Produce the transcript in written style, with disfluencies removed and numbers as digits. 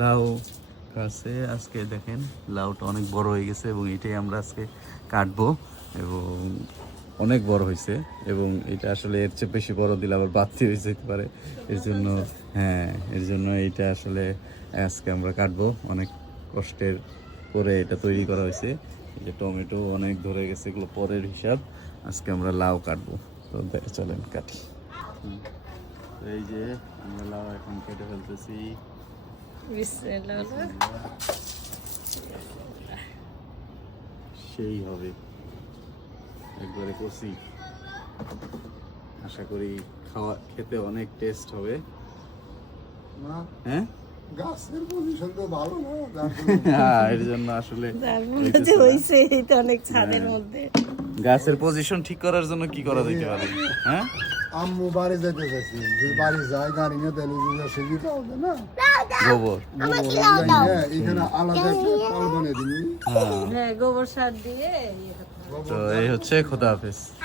লাউ গাছে আজকে দেখেন লাউটা অনেক বড় হয়ে গেছে এবং এটাই আমরা আজকে কাটবো এবং অনেক বড় হয়েছে এবং এটা আসলে এর চেয়ে বেশি বড় দিলে আবার বাড়তি হয়ে যেতে পারে এর জন্য এর জন্য এইটা আসলে আজকে আমরা কাটবো অনেক কষ্টের করে এটা তৈরি করা হয়েছে। এই যে টমেটো অনেক ধরে গেছে, এগুলো পরের হিসাব। আজকে আমরা লাউ কাটবো, তো চলেন কাটি। তো এই যে আমরা লাউ এখন কেটে ফেলতেছি। সেই হবে একবারে কষি, আশা করি খেতে অনেক টেস্ট হবে। হ্যাঁ গাছের পজিশন তো ভালো না, এর জন্য আসলে অনেক ছাদের মধ্যে গাছের পজিশন ঠিক করার জন্য কি করা যেতে পারে? হ্যাঁ আম্মু বাড়ি যেতে চাইছি, যে বাড়ি যায় গাড়ি নিয়ে তেল সুবিধা হবে না, গোবর এখানে আলাদা একটা কল বনে দিন। হ্যাঁ গোবর সার দিয়ে। তো এই হচ্ছে, খোদা হাফেজ।